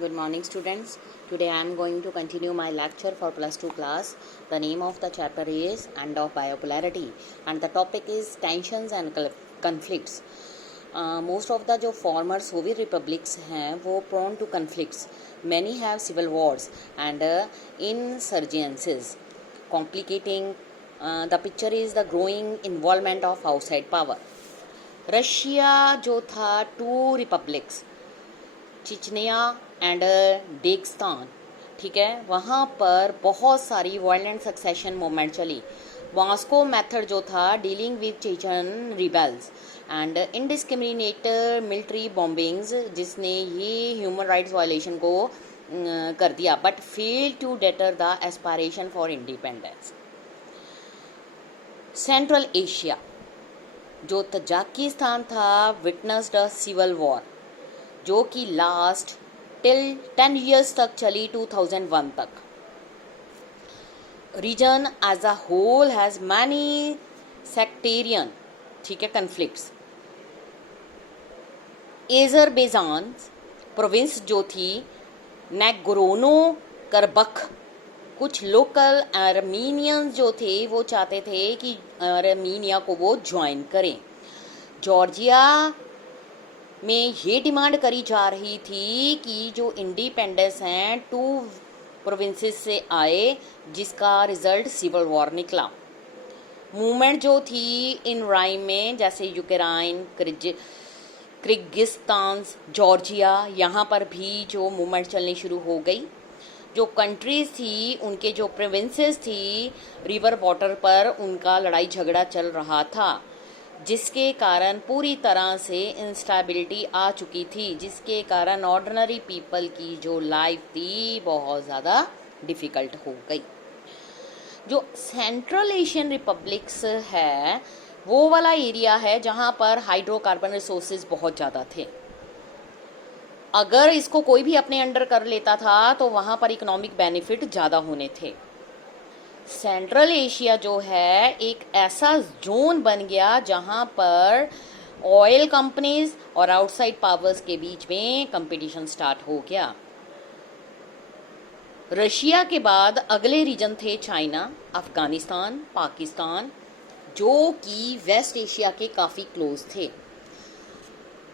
Good morning, students. Today I am going to continue my lecture for plus 2 class. The name of the chapter is End of Biopolarity and the topic is tensions and conflicts. Most of the जो former Soviet republics हैं वो prone to conflicts. Many have civil wars and insurgencies. Complicating the picture is the growing involvement of outside power. Russia जो था two republics Chechnya and Dagestan, ठीक है, वहाँ पर बहुत सारी वायलेंट सक्सेशन मूवमेंट चली. वास्को मेथड जो था dealing with Chechen rebels and indiscriminate military bombings जिसने ये ह्यूमन राइट्स वायलेशन को कर दिया but fail to deter the aspiration for independence. Central Asia जो तजाकिस्तान था विटनेस्ड अ सिविल वॉर जो कि लास्ट टिल 10 years तक चली 2001 तक. Region as a whole has many sectarian, ठीक है, कन्फ्लिक्ट्स. एजरबैजान प्रोविंस जो थी नैगोर्नो करबख, कुछ लोकल आर्मीनियंस जो थे वो चाहते थे कि आर्मीनिया को वो ज्वाइन करें. जॉर्जिया में ये डिमांड करी जा रही थी कि जो इंडिपेंडेंस हैं 2 प्रोविंसेस से आए जिसका रिजल्ट सिविल वॉर निकला. मूवमेंट जो थी इन राइम में जैसे यूक्रेन, किर्गिस्तान, जॉर्जिया, यहाँ पर भी जो मूवमेंट चलनी शुरू हो गई. जो कंट्रीज थी उनके जो प्रोविंसेस थी रिवर वाटर पर उनका लड़ाई झगड़ा चल रहा था जिसके कारण पूरी तरह से इंस्टेबिलिटी आ चुकी थी जिसके कारण ऑर्डिनरी पीपल की जो लाइफ थी बहुत ज़्यादा डिफ़िकल्ट हो गई. जो सेंट्रल एशियन रिपब्लिक्स है वो वाला एरिया है जहाँ पर हाइड्रोकार्बन रिसोर्सेज बहुत ज़्यादा थे. अगर इसको कोई भी अपने अंडर कर लेता था तो वहाँ पर इकोनॉमिक बेनिफिट ज़्यादा होने थे. सेंट्रल एशिया जो है एक ऐसा जोन बन गया जहाँ पर ऑयल कंपनीज और आउटसाइड पावर्स के बीच में कंपटीशन स्टार्ट हो गया. रशिया के बाद अगले रीजन थे चाइना, अफगानिस्तान, पाकिस्तान जो कि वेस्ट एशिया के काफ़ी क्लोज थे.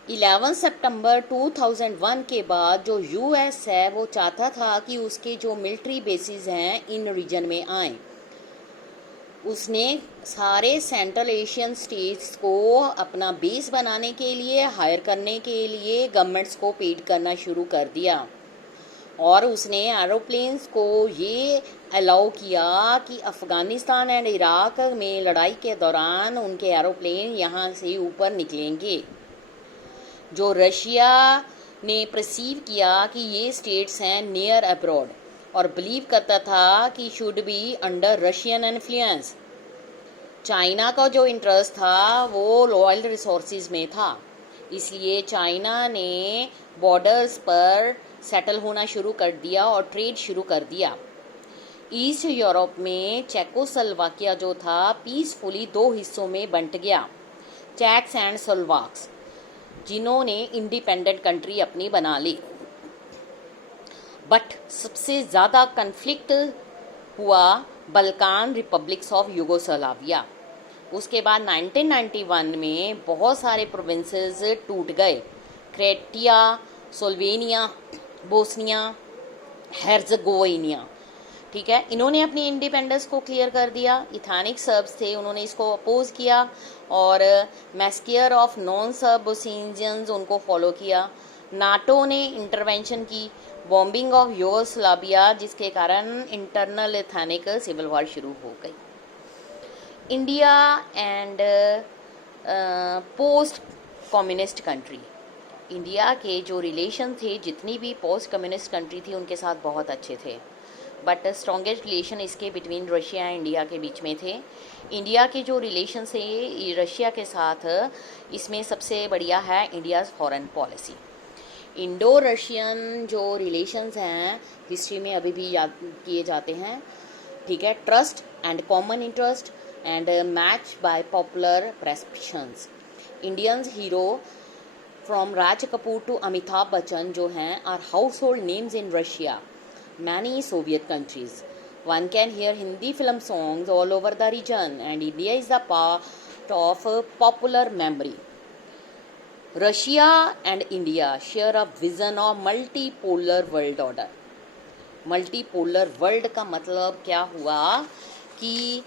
11 सितंबर 2001 के बाद जो यूएस है वो चाहता था कि उसके जो मिलिट्री बेसिस हैं इन रीजन में आएं. उसने सारे सेंट्रल एशियन स्टेट्स को अपना बेस बनाने के लिए हायर करने के लिए गवर्नमेंट्स को पेड करना शुरू कर दिया और उसने एरोप्लेन्स को ये अलाउ किया कि अफ़गानिस्तान एंड इराक में लड़ाई के दौरान उनके एरोप्लेन यहाँ से ऊपर निकलेंगे. जो रशिया ने परसीव किया कि ये स्टेट्स हैं नियर अब्रॉड और बिलीव करता था कि should be under Russian influence. China का जो इंटरेस्ट था वो ऑयल रिसोर्सेज में था इसलिए चाइना ने बॉर्डर्स पर सेटल होना शुरू कर दिया और ट्रेड शुरू कर दिया. ईस्ट यूरोप में चेकोस्लोवाकिया जो था पीसफुली 2 हिस्सों में बंट गया, चेक्स एंड स्लोवाक्स, जिन्होंने इंडिपेंडेंट कंट्री अपनी बना ली. बट सबसे ज़्यादा कन्फ्लिक्ट हुआ बल्कान रिपब्लिक्स ऑफ यूगोस्लाविया. उसके बाद 1991 में बहुत सारे प्रोविंसेस टूट गए. क्रोएटिया, स्लोवेनिया, बोस्निया हेर्जेगोविना, ठीक है, इन्होंने अपनी इंडिपेंडेंस को क्लियर कर दिया. इथेनिक सर्ब्स थे, उन्होंने इसको अपोज किया और मैस्कियर ऑफ नॉन सर्ब बोस्नियंस उनको फॉलो किया. नाटो ने इंटरवेंशन की, बॉम्बिंग ऑफ यूगोस्लाविया जिसके कारण इंटरनल इथेनिक सिविल वॉर शुरू हो गई. India and post communist country, India के जो रिलेशन थे जितनी भी पोस्ट कम्युनिस्ट कंट्री थी उनके साथ बहुत अच्छे थे बट स्ट्रॉन्गेस्ट रिलेशन इसके बिटवीन रशिया एंड इंडिया के बीच में थे. इंडिया के जो रिलेशन थे रशिया के साथ इसमें सबसे बढ़िया है India's foreign policy. Indo Russian जो रिलेशंस हैं हिस्ट्री में अभी भी याद किए जाते हैं, ठीक है, trust and common interest and match by popular prescriptions. Indians hero from Raj Kapoor to Amitabh Bachchan जो हैं are household names in Russia, many Soviet countries. One can hear Hindi film songs all over the region, and India is the part of popular memory. Russia and India share a vision of multipolar world order. Multipolar world का मतलब क्या हुआ कि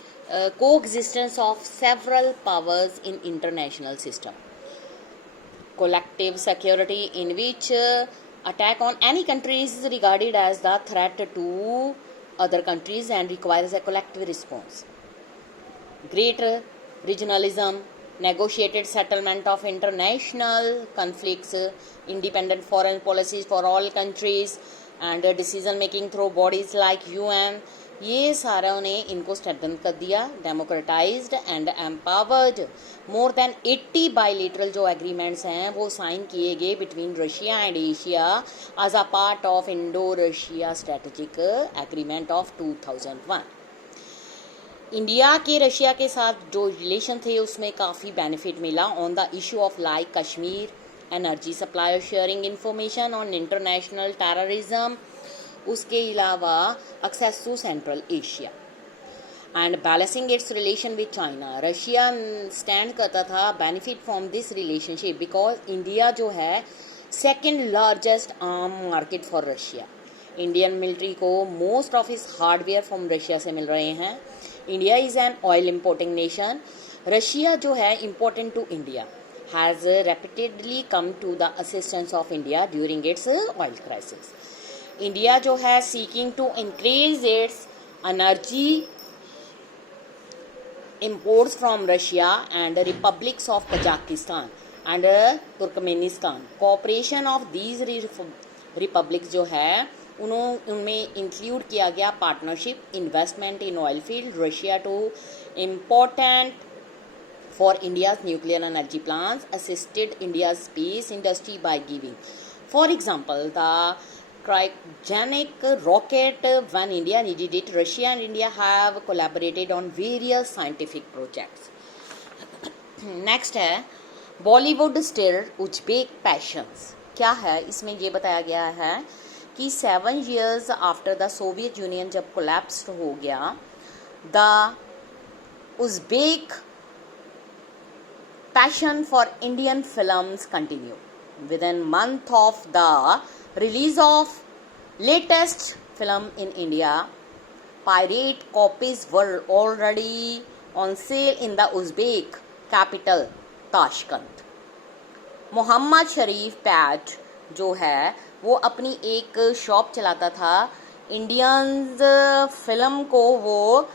coexistence of several powers in international system. Collective security in which attack on any country is regarded as the threat to other countries and requires a collective response. Greater regionalism, negotiated settlement of international conflicts, independent foreign policies for all countries and decision making through bodies like UN, ये सारों ने इनको strengthen कर दिया. Democratized and empowered. More than 80 bilateral जो agreements हैं वो sign किए गए between Russia and Asia as a part of Indo Russia strategic agreement of 2001. India के रशिया के साथ जो रिलेशन थे उसमें काफ़ी बेनिफिट मिला on the issue of like Kashmir, energy supply, sharing information on international terrorism, उसके अलावा access to central Asia and balancing its relation with China. Russia stand करता था benefit from this relationship because India जो है second largest arm market for Russia. Indian military को most of इस hardware from Russia से मिल रहे हैं. India is an oil importing nation. Russia जो है important to India has repeatedly come to the assistance of India during its oil crisis. India जो है seeking to increase its energy imports from Russia and republics of Kazakhstan and Turkmenistan. Cooperation of these republics जो है उनमें include किया गया partnership, investment in oil field. Russia too important for India's nuclear energy plants, assisted India's space industry by giving for example the cryogenic rocket when India needed it. Russia and India have collaborated on various scientific projects. Next है Bollywood star Uzbek passions. क्या है इसमें ये बताया गया है कि 7 years after the Soviet Union जब collapsed हो गया, the Uzbek passion for Indian films continue. Within month of the release of latest film in India, pirate copies were already on sale in the Uzbek capital Tashkent. Mohammad Sharif पैट जो है वो अपनी एक shop चलाता था. इंडियंस फिल्म को वो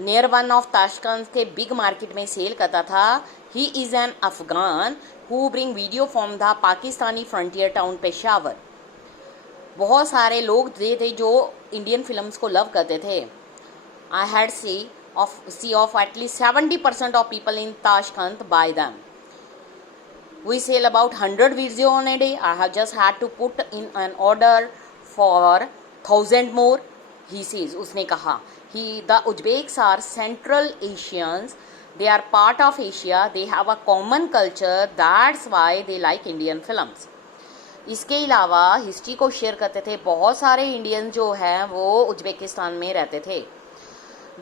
नियर वन ऑफ ताशकंद के बिग मार्केट में सेल करता था. He is an Afghan who bring video from the Pakistani frontier town Peshawar. बहुत सारे लोग थे जो इंडियन फिल्म्स को लव करते थे. I had see off at least 70% of people in Tashkent by them. We sell about 100 video on a day. I have just had to put in an order for 1000 more. He says, उसने कहा, he the Uzbeks are Central Asians. They are part of Asia. They have a common culture. That's why they like Indian films. इसके अलावा history को share करते थे. बहुत सारे Indian जो हैं वो उज्बेकिस्तान में रहते थे.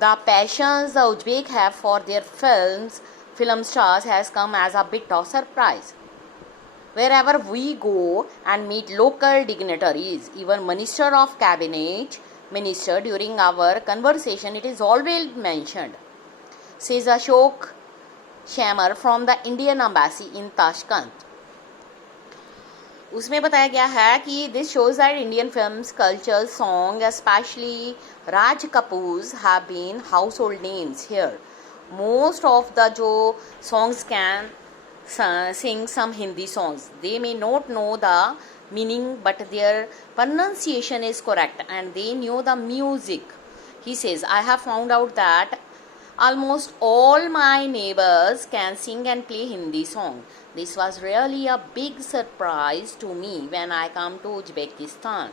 The passions the Uzbek have for their film stars has come as a bit of surprise. Wherever we go and meet local dignitaries, even Minister of Cabinet Minister, during our conversation, it is always mentioned, says Ashok Shamar from the Indian Embassy in Tashkent. उसमें बताया गया है कि this shows that Indian films, culture, song, especially Raj Kapoor's have been household names here. Most of the जो songs can sing some Hindi songs. They may not know the meaning but their pronunciation is correct and they know the music. He says, I have found out that almost all my neighbors can sing and play Hindi song. This was really a big surprise to me when I come to Uzbekistan.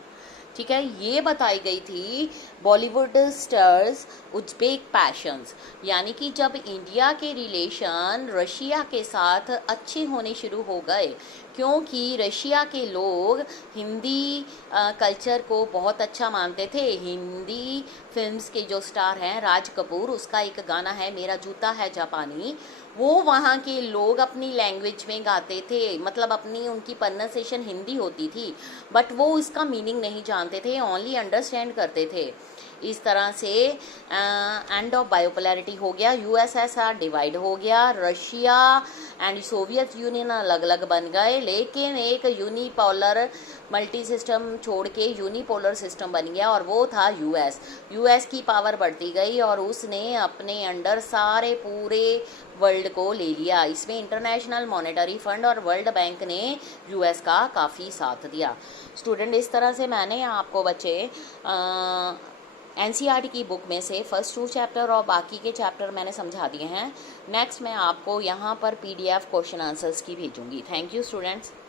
ठीक है, ये बताई गई थी Bollywood stars Uzbek patience, यानी कि जब India के रिलेशन रशिया के साथ अच्छे होने शुरू हो गए, क्योंकि रशिया के लोग हिंदी कल्चर को बहुत अच्छा मानते थे। हिंदी फिल्म्स के जो स्टार हैं राज कपूर, उसका एक गाना है मेरा जूता है जापानी, वो वहाँ के लोग अपनी लैंग्वेज में गाते थे, मतलब अपनी उनकी प्रोनाउंसिएशन हिंदी होती थी, बट वो इसका मीनिंग नहीं जानते थे, ओनली अंडरस्टैंड करते थे। इस तरह से एंड ऑफ बायोपोलैरिटी हो गया, यूएसएसआर डिवाइड हो गया, रशिया एंड सोवियत यूनियन अलग अलग बन गए, लेकिन एक यूनिपोलर मल्टी सिस्टम छोड़ के यूनिपोलर सिस्टम बन गया और वो था यूएस की पावर बढ़ती गई और उसने अपने अंडर सारे पूरे वर्ल्ड को ले लिया। इसमें इंटरनेशनल मॉनेटरी फंड और वर्ल्ड बैंक ने यूएस का काफ़ी साथ दिया। स्टूडेंट, इस तरह से मैंने आपको बच्चे एनसीईआरटी की बुक में से फर्स्ट 2 चैप्टर और बाकी के चैप्टर मैंने समझा दिए हैं। नेक्स्ट मैं आपको यहाँ पर पीडीएफ क्वेश्चन आंसर्स की भेजूंगी। Thank you students.